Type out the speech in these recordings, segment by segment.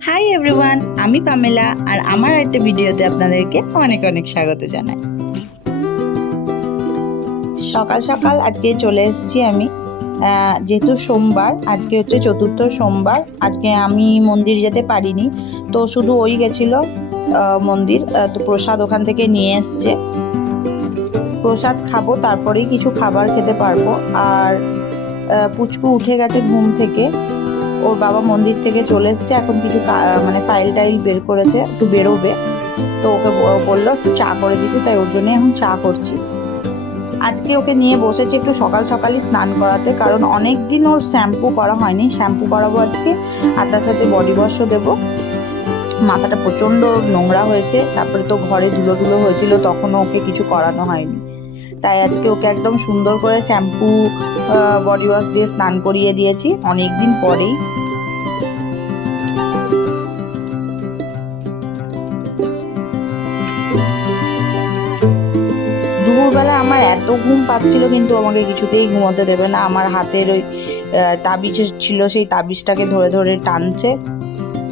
Hi everyone, আমি Pamela আর আমার একটা ভিডিওতে আপনাদেরকে অনেক অনেক স্বাগত জানাই। সকাল সকাল আজকে চলে এসেছি আমি, যেহেতু সোমবার, আজকে হচ্ছে চতুর্থ সোমবার। আজকে আমি মন্দির যেতে পারিনি, তো শুধু ওই গেছিল মন্দির। তো প্রসাদ ওখান থেকে নিয়ে এসছে, প্রসাদ খাবো, তারপরেই কিছু খাবার খেতে পারবো। আর পুচকু উঠে গেছে ঘুম থেকে, ওর বাবা মন্দির থেকে চলে এসছে, এখন কিছু মানে ফাইল টাইল বের করেছে, একটু বেরোবে, তো ওকে বললো একটু চা করে দিতে, তাই ওর জন্য এখন চা করছি। আজকে ওকে নিয়ে বসেছি একটু সকাল সকালই স্নান করাতে, কারণ অনেক দিন ওর শ্যাম্পু করা হয়নি, শ্যাম্পু করাবো আজকে, আর তার সাথে বডি ওয়াশও দেবো। মাথাটা প্রচন্ড নোংরা হয়েছে, তারপরে তো ঘরে ধুলো ধুলো হয়েছিল, তখনও ওকে কিছু করানো হয়নি, তাই আজকে ওকে একদম সুন্দর করে শ্যাম্পু বডি ওয়াশ দিয়ে স্নান করিয়ে দিয়েছি অনেকদিন পরেই। দুপুরবেলা আমার এত ঘুম পাচ্ছিল, কিন্তু আমাকে কিছুতেই ঘুমোতে দেবে না। আমার হাতের ওই তাবিজ ছিল, সেই তাবিজটাকে ধরে ধরে টানছে।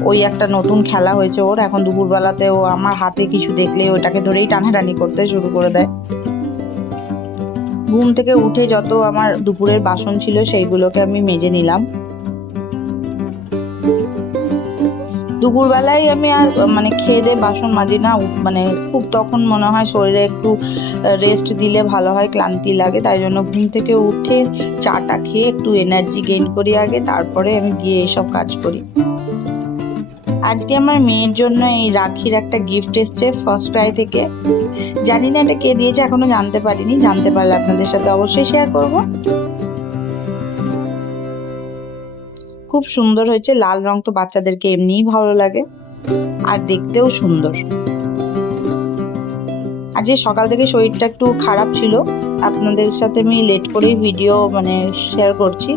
ওই একটা নতুন খেলা হয়েছে ওর, এখন দুপুরবেলাতে ও আমার হাতে কিছু দেখলে ওটাকে ধরেই টানাটানি করতে শুরু করে দেয়। ঘুম থেকে উঠে যত আমার দুপুরের বাসন ছিল সেইগুলোকে আমি মেজে নিলাম। দুপুরবেলায় আমি আর মানে খেয়ে দিয়ে বাসন মাজি না, মানে খুব তখন মনে হয় শরীরে একটু রেস্ট দিলে ভালো হয়, ক্লান্তি লাগে, তাই জন্য ঘুম থেকে উঠে চাটা খেয়ে একটু এনার্জি গেইন করি আগে, তারপরে আমি গিয়ে এসব কাজ করি। আজকে আমার মেয়ের জন্য এই রাখির একটা গিফট এসছে ফার্স্ট ক্রাই থেকে। জানি না এটা কে দিয়েছে, এখনো জানতে পারিনি, জানতে পারলে আপনাদের সাথে অবশ্যই শেয়ার করব। খুব সুন্দর হয়েছে, লাল রং তো বাচ্চাদেরকে এমনিই ভালো লাগে, আর দেখতেও সুন্দর। আজকে সকাল থেকে শরীরটা একটু খারাপ ছিল, আপনাদের সাথে আমি লেট করেই ভিডিও মানে শেয়ার করছি,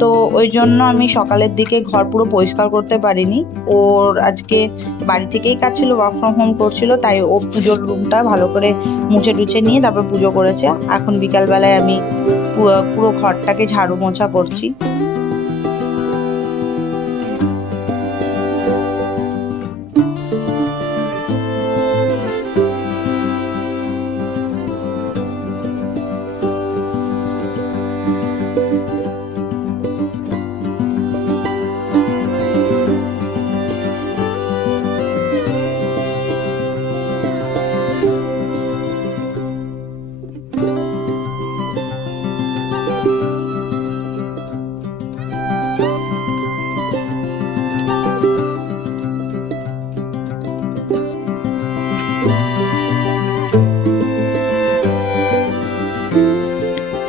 তো ওই জন্য আমি সকালের দিকে ঘর পুরো পরিষ্কার করতে পারিনি। ওর আজকে বাড়ি থেকেই কাজ ছিল, ওয়ার্ক ফ্রম হোম করছিল, তাই ও পুজোর রুমটা ভালো করে মুছে টুছে নিয়ে তারপর পুজো করেছে। এখন বিকালবেলায় আমি পুরো ঘরটাকে ঝাড়ু মোছা করছি।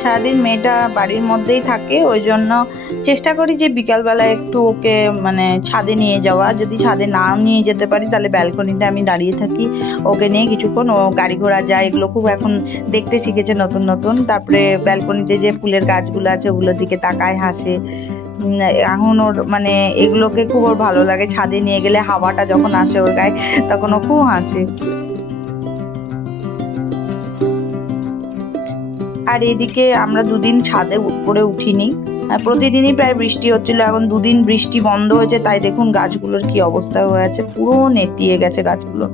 সারাদিন মেয়েটা বাড়ির মধ্যেই থাকে, ওই জন্য চেষ্টা করি যে বিকালবেলা একটু ওকে মানে ছাদে নিয়ে যাওয়া। যদি ছাদে না নিয়ে যেতে পারি তাহলে ব্যালকনিতে আমি দাঁড়িয়ে থাকি ওকে নিয়ে কিছুক্ষণ। ও গাড়ি ঘোড়া যায়, এগুলো খুব এখন দেখতে শিখেছে নতুন নতুন। তারপরে ব্যালকনিতে যে ফুলের গাছগুলো আছে ওগুলোর দিকে তাকায়, হাসে। এখন ওর মানে এগুলোকে খুব ওর ভালো লাগে। ছাদে নিয়ে গেলে হাওয়াটা যখন আসে ওর গায়ে, তখন ও খুব হাসে। আর এদিকে আমরা দুদিন ছাদে উপরে উঠিনি, প্রতিদিনই প্রায় বৃষ্টি হচ্ছিল, এখন দুদিন বৃষ্টি বন্ধ হয়েছে, তাই দেখুন গাছগুলোর কি অবস্থা হয়ে আছে, পুরো নেতিয়ে গেছে গাছগুলো।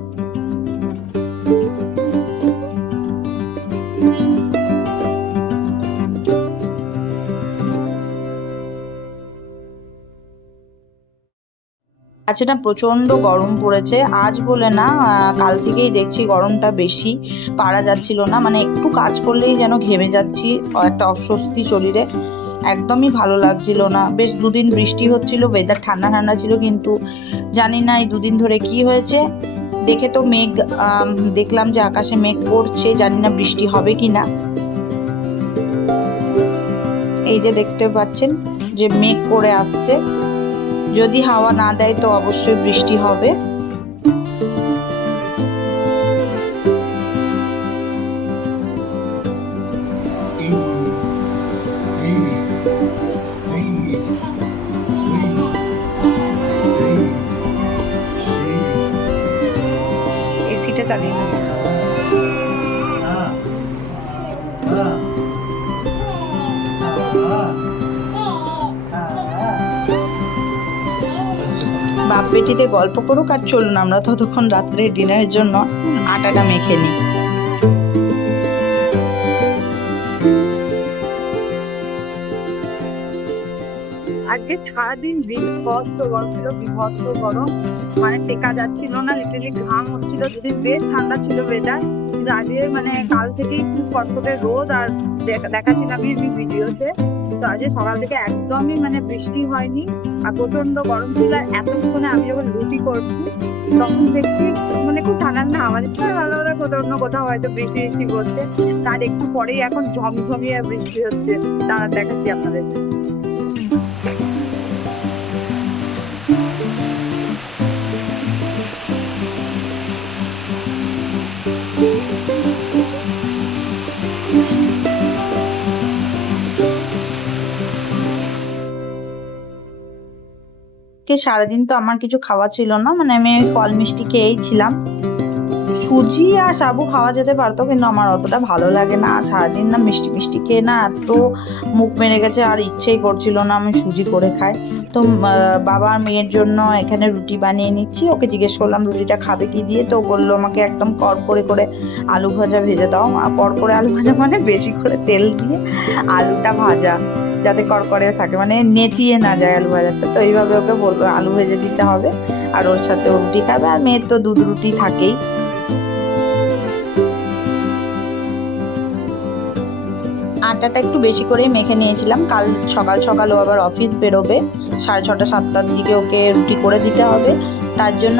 আছে না, প্রচন্ড গরম পড়েছে, আজ বলে না কাল থেকেই দেখছি গরমটা বেশি, পারা যাচ্ছিল না, মানে একটু কাজ করলেই যেন ঘেমে যাচ্ছি, একটা অস্বস্তি শরীরে, একদমই ভালো লাগছিল না। বেশ দুদিন বৃষ্টি হচ্ছিল, ওয়েদার ঠান্ডা ঠান্ডা ছিল, কিন্তু জানি না এই দুদিন ধরে কি হয়েছে। দেখে তো মেঘ, দেখলাম যে আকাশে মেঘ পড়ছে, জানি না বৃষ্টি হবে কিনা। এই যে দেখতে পাচ্ছেন যে মেঘ করে আসছে, যদি হাওয়া না দেয় তো অবশ্যই বৃষ্টি হবে। এসিটা চালিয়ে নেব। বাপ বেটিতে গল্প করুক আর চলুন আমরা ততক্ষণ রাত্রে ডিনারের জন্য আটাটা মেখে নিই। আজকে সারাদিন বিভৎস গরম ছিল, বিভৎস গরম, মানে টেকা যাচ্ছিল না, লিটারালি ঘাম হচ্ছিল। যদি বেশ ঠান্ডা ছিল ওয়েদার, কিন্তু আজকে মানে কাল থেকেই খুব কটকটে রোদ। আর দেখাচ্ছিলাম আমি ভিডিওতে, তো আজকে সকাল থেকে একদমই মানে বৃষ্টি হয়নি আর প্রচন্ড গরম ছিল। আর এতক্ষণে আমি যখন রুটি করছি তখন দেখছি মানে খুব ঠান্ডা আমাদের তো ভালো কোথাও অন্য কোথাও হয়তো বৃষ্টি বৃষ্টি করছে, তার একটু পরেই এখন ঝমঝমিয়ে বৃষ্টি হচ্ছে। তারা দেখাচ্ছি আপনাদের। সারাদিন তো আমার কিছু খাওয়া ছিল না, মানে আমি ফল মিষ্টি খেয়েই ছিলাম। সুজি আর সাবু খাওয়া যেতে পারতো, কিন্তু আমার অতটা ভালো লাগে না। আর সারাদিন না মিষ্টি মিষ্টি খেয়ে না এত মুখ মেরে গেছে, আর ইচ্ছেই করছিল না আমি সুজি করে খাই। তো বাবা মেয়ের জন্য এখানে রুটি বানিয়ে নিচ্ছি। ওকে জিজ্ঞেস করলাম রুটিটা খাবে কি দিয়ে, তো বললো আমাকে একদম কড়কড়ে করে আলু ভাজা ভেজে দাও। আর কড়কড়ে আলু ভাজা মানে বেশি করে তেল দিয়ে আলুটা ভাজা, যাতে কড়কড়ে থাকে, মানে নেতিয়ে না যায় আলু ভাজাটা। তো এইভাবে ওকে বলবো আলু ভেজে দিতে হবে, আর ওর সাথে ও রুটি খাবে। আর মেয়ের তো দুধ রুটি থাকেই। আটাটা একটু বেশি করে মেখে নিয়েছিলাম, কাল সকাল সকাল ও আবার অফিস বেরোবে, 6:30 7টার দিকে ওকে রুটি করে দিতে হবে। তার জন্য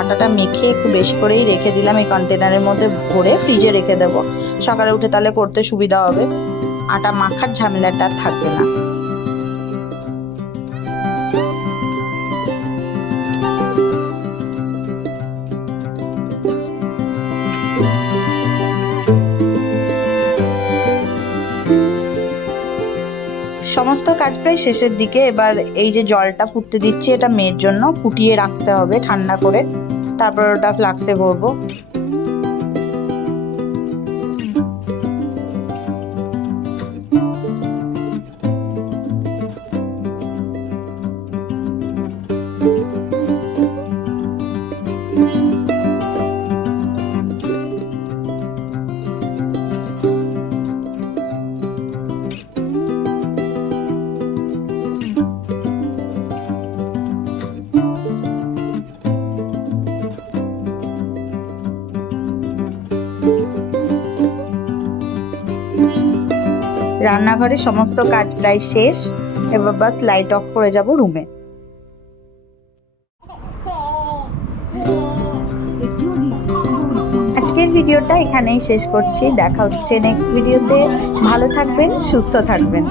আটাটা মেখে একটু বেশি করেই রেখে দিলাম, এই কন্টেনারের মধ্যে ভরে ফ্রিজে রেখে দেবো। সকালে উঠে তাহলে করতে সুবিধা হবে, আটা মাখার ঝামেলাটা থাকবে না। সমস্ত কাজ প্রায় শেষের দিকে। এবার এই যে জলটা ফুটতে দিচ্ছি, এটা মেয়ের জন্য ফুটিয়ে রাখতে হবে ঠান্ডা করে, তারপর ওটা ফ্লাক্সে ভরবো। রান্নাঘরে সমস্ত কাজ প্রায় শেষ, এবার বাস লাইট অফ করে যাব রুমে। আজকের ভিডিওটা এখানেই শেষ করছি, দেখা হচ্ছে নেক্সট ভিডিওতে। ভালো থাকবেন, সুস্থ থাকবেন।